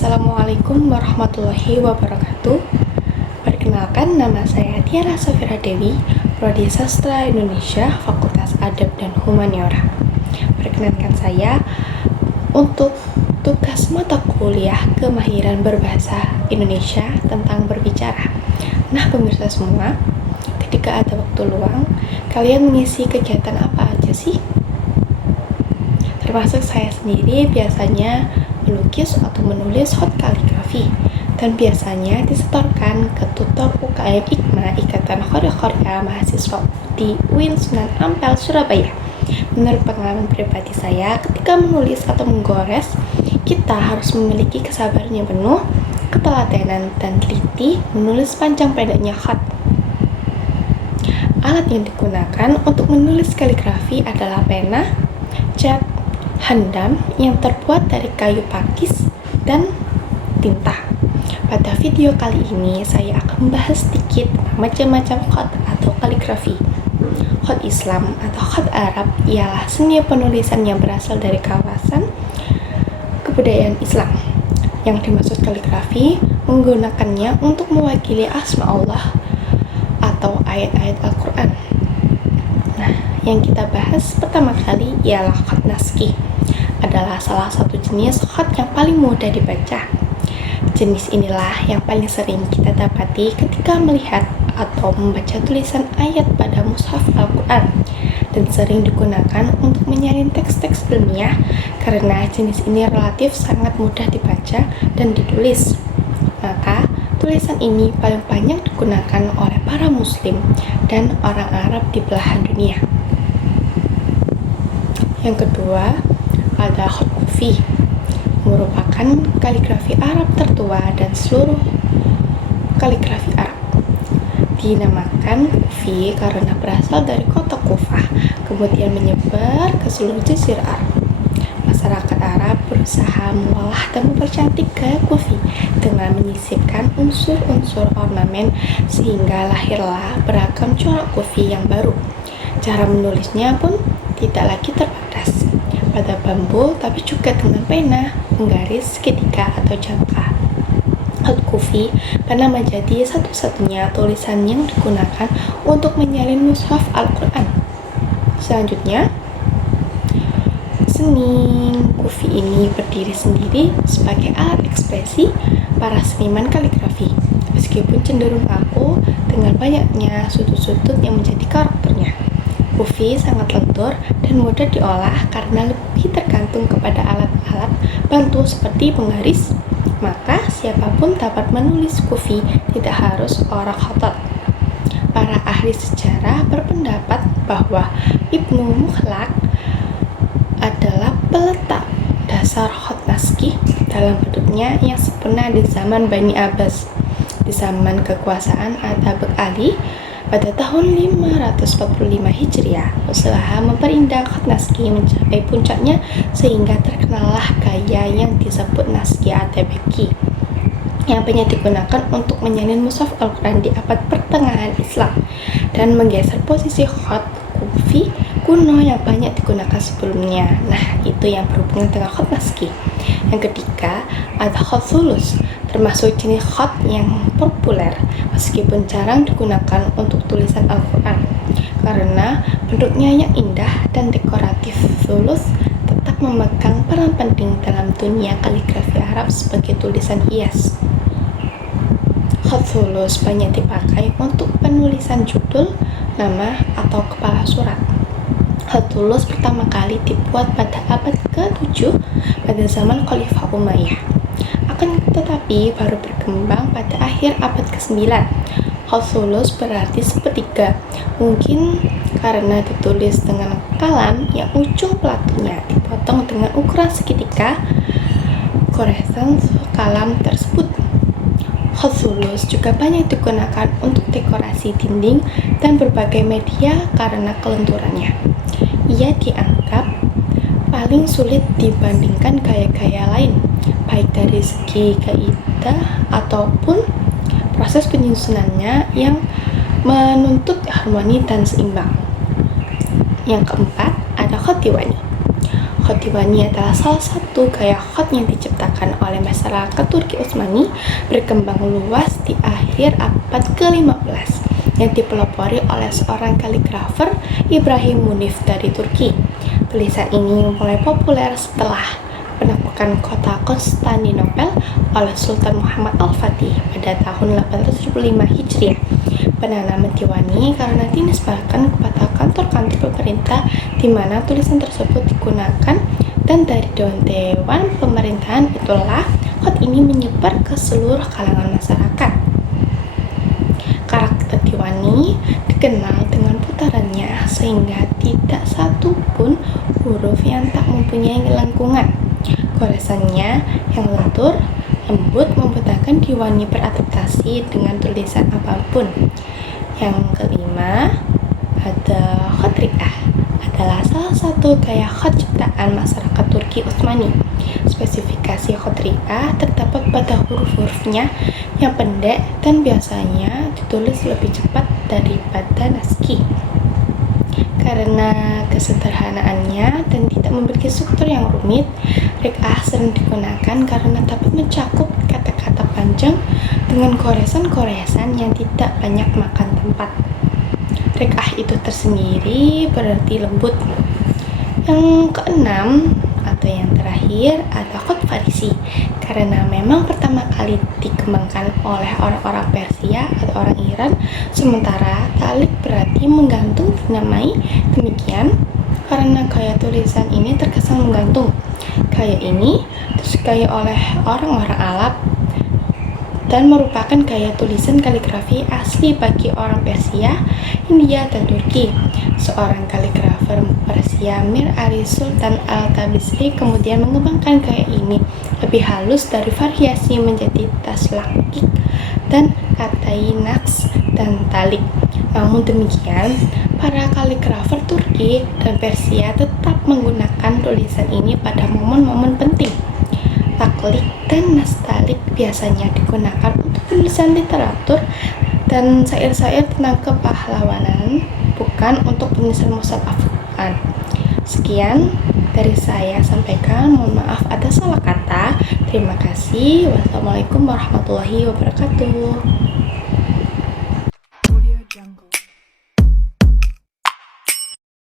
Assalamualaikum warahmatullahi wabarakatuh. Perkenalkan, nama saya Tiara Safira Dewi, Prodi Sastra Indonesia, Fakultas Adab dan Humaniora. Perkenankan saya untuk tugas mata kuliah kemahiran berbahasa Indonesia tentang berbicara. Nah, pemirsa semua, ketika ada waktu luang, kalian mengisi kegiatan apa aja sih? Termasuk saya sendiri biasanya melukis atau menulis hot kaligrafi, dan biasanya disetorkan ke tutor UKM IKMA Ikatan Khorea Mahasiswa di UIN Sunan Ampel, Surabaya. Menurut pengalaman pribadi saya, ketika menulis atau menggores, kita harus memiliki kesabaran yang penuh, ketelatenan dan teliti menulis panjang pendeknya hot. Alat yang digunakan untuk menulis kaligrafi adalah pena, cat, hendam yang terbuat dari kayu pakis dan tinta. Pada video kali ini saya akan membahas sedikit macam-macam khat atau kaligrafi. Khat Islam atau khat Arab ialah seni penulisan yang berasal dari kawasan kebudayaan Islam. Yang dimaksud kaligrafi menggunakannya untuk mewakili asma Allah atau ayat-ayat Al-Quran. Nah, yang kita bahas pertama kali ialah khat naskih. Adalah salah satu jenis khat yang paling mudah dibaca. Jenis inilah yang paling sering kita dapati ketika melihat atau membaca tulisan ayat pada mushaf Al-Quran, dan sering digunakan untuk menyalin teks-teks ilmiah karena jenis ini relatif sangat mudah dibaca dan ditulis. Maka tulisan ini paling banyak digunakan oleh para muslim dan orang Arab di belahan dunia. Yang kedua, ada khat kufi, merupakan kaligrafi Arab tertua dan seluruh kaligrafi Arab. Dinamakan kufi karena berasal dari kota Kufah, kemudian menyebar ke seluruh jazirah Arab. Masyarakat Arab berusaha mengolah dan mempercantik gaya kufi dengan menyisipkan unsur-unsur ornamen sehingga lahirlah beragam corak kufi yang baru. Cara menulisnya pun tidak lagi terbatas pada bambu, tapi juga dengan pena, penggaris, segitiga atau jangka. Khat kufi pernah menjadi satu-satunya tulisan yang digunakan untuk menyalin mushaf Al-Quran. Selanjutnya, seni kufi ini berdiri sendiri sebagai alat ekspresi para seniman kaligrafi, meskipun cenderung kaku dengan banyaknya sudut-sudut yang menjadi karakternya. Kufi sangat lentur dan mudah diolah karena lebih tergantung kepada alat-alat bantu seperti penggaris. Maka siapapun dapat menulis kufi, tidak harus orang khattat. Para ahli sejarah berpendapat bahwa Ibnu Mukhlaq adalah peletak dasar khat naskih dalam bentuknya yang sempurna di zaman Bani Abbas. Di zaman kekuasaan Atabeg Ali pada tahun 545 Hijriah, usaha memperindah khat naskih mencapai puncaknya sehingga terkenallah gaya yang disebut naskih Atabegi yang banyak digunakan untuk menyalin mushaf Al-Quran di abad pertengahan Islam dan menggeser posisi khat kufi kuno yang banyak digunakan sebelumnya. Nah, itu yang berhubungan dengan khat naskih. Yang ketiga, ada khat thulus, termasuk jenis khat yang populer meskipun jarang digunakan untuk tulisan Al-Quran karena bentuknya yang indah dan dekoratif. Thulus tetap memegang peran penting dalam dunia kaligrafi Arab sebagai tulisan hias. Khat thulus banyak dipakai untuk penulisan judul, nama, atau kepala surat. Khat thulus pertama kali dibuat pada abad ke-7 pada zaman Khalifah Umayyah. Akan tetapi baru berkembang pada akhir abad ke-9. Khat thulus berarti sepertiga, mungkin karena ditulis dengan kalam yang ujung pelatunya dipotong dengan ukuran segitiga goresan kalam tersebut. Khat thulus juga banyak digunakan untuk dekorasi dinding dan berbagai media karena kelenturannya. Ia dianggap paling sulit dibandingkan gaya-gaya lain, baik dari segi kaidah ataupun proses penyusunannya yang menuntut harmoni dan seimbang. Yang keempat, ada khat diwani. Khat diwani adalah salah satu satu gaya khat yang diciptakan oleh masyarakat Turki Utsmani berkembang luas di akhir abad ke-15 yang dipelopori oleh seorang kaligrafer Ibrahim Munif dari Turki. Tulisan ini mulai populer setelah penaklukan kota Konstantinopel oleh Sultan Muhammad Al-Fatih pada tahun 875 Hijriah. Penanaman Diwani karena dinisbahkan kepada kantor-kantor pemerintah di mana tulisan tersebut digunakan, dan dari dewan pemerintahan itulah khat ini menyebar ke seluruh kalangan masyarakat. Karakter Diwani dikenal dengan putarannya sehingga tidak satu pun huruf yang tak mempunyai lengkungan. Goresannya yang lentur, lembut memudahkan Diwani beradaptasi dengan tulisan apapun. Yang kelima, ada khat ri'ah adalah salah satu gaya khat ciptaan masyarakat Turki Utsmani. Spesifikasi khat ri'ah terdapat pada huruf-hurufnya yang pendek dan biasanya ditulis lebih cepat daripada naskih. Karena kesederhanaannya dan tidak memiliki struktur yang rumit, ri'ah sering digunakan karena dapat mencakup kata-kata panjang dengan goresan-goresan yang tidak banyak makan tempat. Ri'ah itu tersendiri berarti lembut. Yang keenam atau yang terakhir ada khat farisi, karena memang pertama kali dikembangkan oleh orang-orang Persia atau orang Iran, sementara talik berarti menggantung dinamai demikian karena gaya tulisan ini terkesan menggantung. Gaya ini disukai oleh orang-orang Arab dan merupakan gaya tulisan kaligrafi asli bagi orang Persia, India, dan Turki. Seorang kaligrafer Persia, Mir Ali Sultan Al-Tabisi, kemudian mengembangkan gaya ini lebih halus dari variasi menjadi taslakik dan katai naqs dan talik. Namun demikian, para kaligrafer Turki dan Persia tetap menggunakan tulisan ini pada momen-momen penting. Taklik dan nastalik biasanya digunakan untuk penulisan literatur dan syair-syair tentang kepahlawanan, bukan untuk penulisan mushaf Al-Quran. Sekian dari saya sampaikan, mohon maaf ada salah kata. Terima kasih. Wassalamualaikum warahmatullahi wabarakatuh.